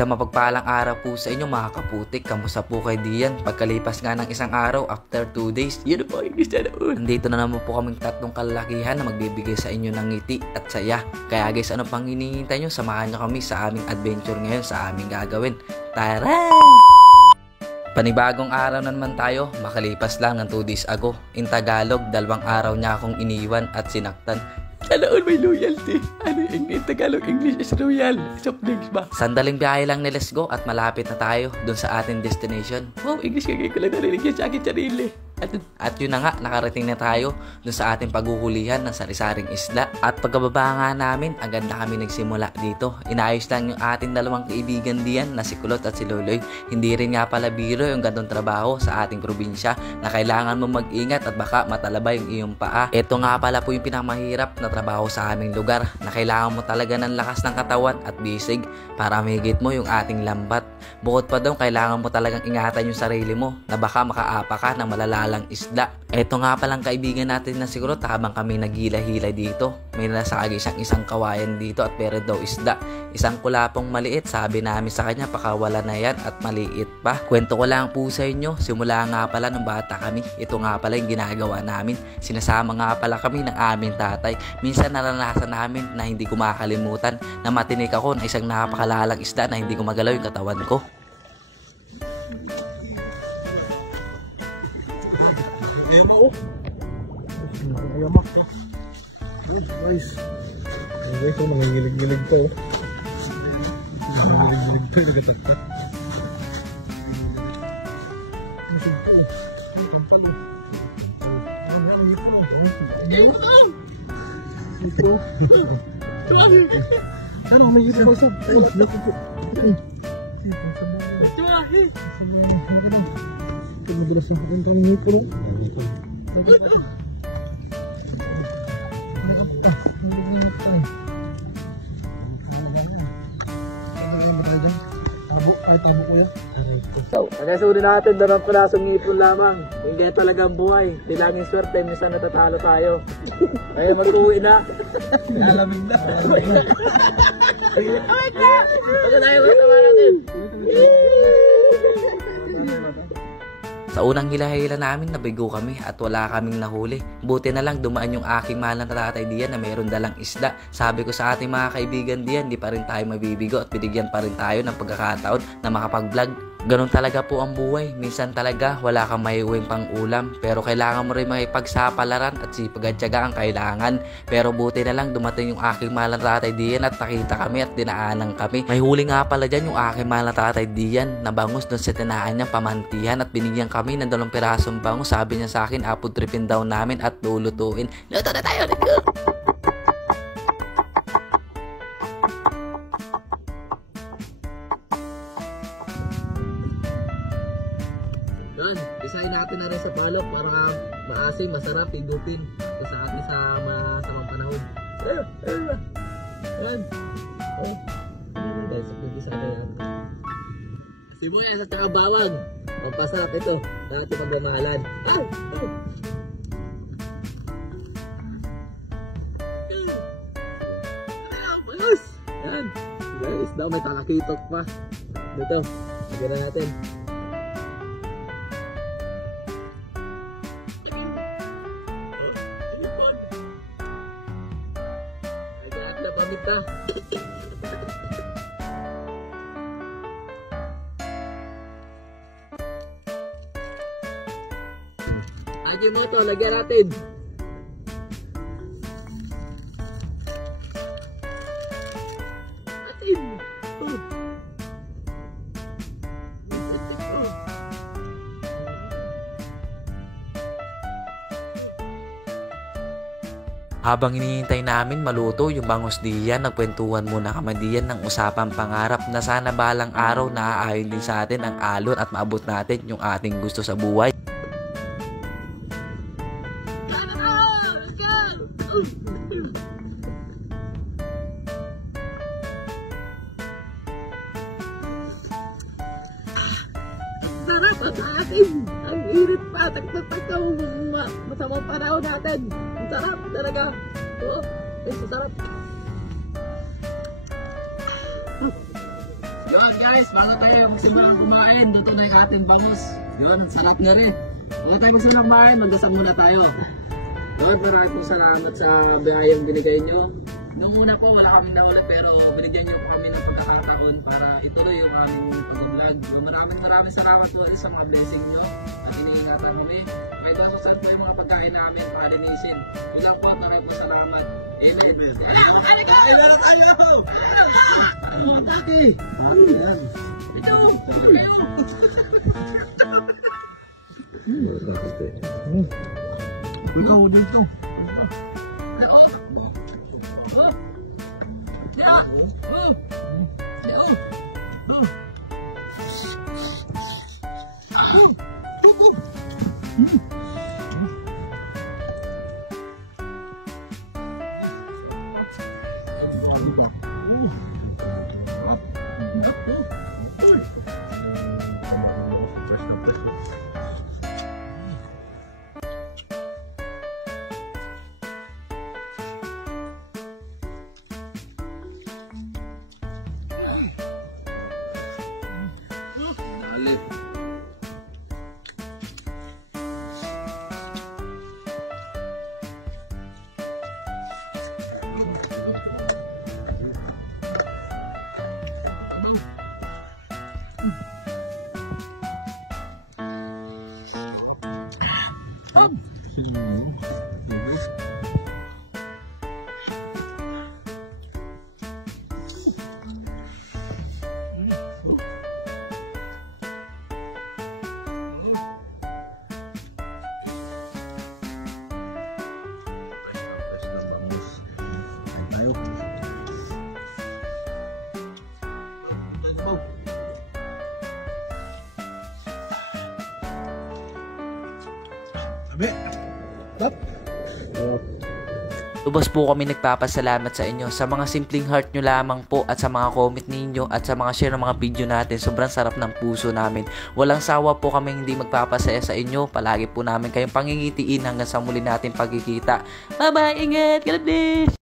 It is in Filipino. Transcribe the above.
Isang mapagpalang araw po sa inyo mga kaputik. Kamusta po kayo diyan? Pagkalipas nga ng isang araw, after 2 days, yun po yung gusto na. Nandito na naman po kaming tatlong kalalakihan na magbibigay sa inyo ng ngiti at saya. Kaya guys, ano pang hinihintay nyo? Samahan nyo kami sa aming adventure ngayon, sa aming gagawin. Tara! Panibagong araw na naman tayo, makalipas lang ng 2 days ago. In Tagalog, 2 araw niya akong iniwan at sinaktan. Sana all may loyalty. Ano yung in Tagalog, English is loyal. Soft drinks ba? Sandaling biyahe lang ni Let's Go at malapit na tayo dun sa ating destination. Wow, English kagay ko lang narinig yan sa akin sarili. At yun na nga, nakarating na tayo dun sa ating paghuhulihan ng sari-saring isda. At pagkababa nga namin, agad na kami nagsimula dito. Inayos lang yung ating dalawang kaibigan diyan na si Kulot at si Loloy. Hindi rin nga pala biro yung gantong trabaho sa ating probinsya na kailangan mo mag-ingat at baka matalaba yung iyong paa. Ito nga pala po yung pinamahirap na trabaho sa aming lugar na kailangan mo talaga ng lakas ng katawan at bisig para mahigit mo yung ating lambat. Bukod pa daw, kailangan mo talagang ingatan yung sarili mo na baka makaapa ka ng malalalang isda. Ito nga palang kaibigan natin na siguro habang kami nagila-hila dito. May nasagi siyang isang kawayan dito at pero daw isda. Isang kulapong maliit, sabi namin sa kanya pakawala na yan at maliit pa. Kwento ko lang po sa inyo, simula nga pala nung bata kami. Ito nga pala yung ginagawa namin. Sinasama nga pala kami ng aming tatay. Minsan naranasan namin na hindi ko makakalimutan na matinik ako ng isang napakalalang isda na hindi ko magalaw yung katawan ko. Ayaw mo, oh. Ayaw mo. Nice. Okay, so nangingilig-gilig to. Nangingilig-gilig to. Nagatakot. Masig ko. Ang kampal, oh. Ang hangit mo. Ayaw mo. Ito. Ano, may ito ko sa... Lako po. Ito ah. Ito madalas ang kakantang ngipon. Pagkasunin natin, 2 pirasong ngipon lamang. Hindi talagang buhay. Bilangin swerte, minsan natatalo tayo. Kaya mag-uwi na. Alamig na. Awit na! Sa unang hila-hila namin, nabigo kami at wala kaming nahuli. Buti na lang dumaan yung aking mahal na tatay diyan na mayroon dalang isda. Sabi ko sa ating mga kaibigan diyan, di pa rin tayo mabibigo at binigyan pa rin tayo ng pagkakataon na makapag-vlog. Ganon talaga po ang buhay. Minsan talaga wala kang maiuwing pang ulam, pero kailangan mo rin makipagsapalaran at sipag at tiyaga ang kailangan. Pero buti na lang dumating yung aking mahal na tatay diyan at nakita kami at dinaanan kami. May huli nga pala dyan yung aking mahal na tatay diyan na bangus doon sa tinaan niyang pamantihan at binigyan kami ng 2 pirasong bangus. Sabi niya sa akin, apod tripin daw namin at lulutuin. Luto na tayo! Let's go! Isahin natin na rin sa palok para maasim, masarap, higutin sa ating sa masamang panahon. Ayan. Dahil sa pag-isa na yan. Sibuyas at saka bawang. Pampasarap ito na ating magmamahalan. Balos! Yan. Guys, daw may talakitok pa. Dito, lagyan na natin. Pamita. Ajin mo to, lagyan natin. Habang hinihintay namin maluto yung bangus diyan, nagkwentuhan muna kami diyan ng usapang pangarap na sana balang araw na aayon din sa atin ang alon at maabot natin yung ating gusto sa buhay. Sarap ang atin! Ang init pa! Tagtagtag masamang panahon natin! Ang sarap talaga! Oo! Ay, sarap! Yun guys, bago tayo magsimulang kumain, luto na yung ating bangus. Yun, sarap na rin. Bago tayo magsimulang kumain, magdasal muna tayo. Lord, maraming pong salamat sa biyayang binigay nyo. Noong una po, wala kami naulad pero binigyan nyo kami ng pagkakataon para ituloy yung aming pag-vlog. Maraming salamat po sa mga blessing nyo at iniingatan kami. Kahit doon susan po yung mga pagkain namin, palinisin. Ilang po, maraming po salamat. Amen. Amen. Amen. Ano? Taki! Ano yan? Ito! Ikaw dito. Lubos po kami nagpapasalamat sa inyo sa mga simpleng heart nyo lamang po at sa mga comment ninyo at sa mga share ng mga video natin. Sobrang sarap ng puso namin. Walang sawa po kami hindi magpapasaya sa inyo. Palagi po namin kayong pangingitiin hanggang sa muli natin pagkikita. Bye bye! Ingat! God bless!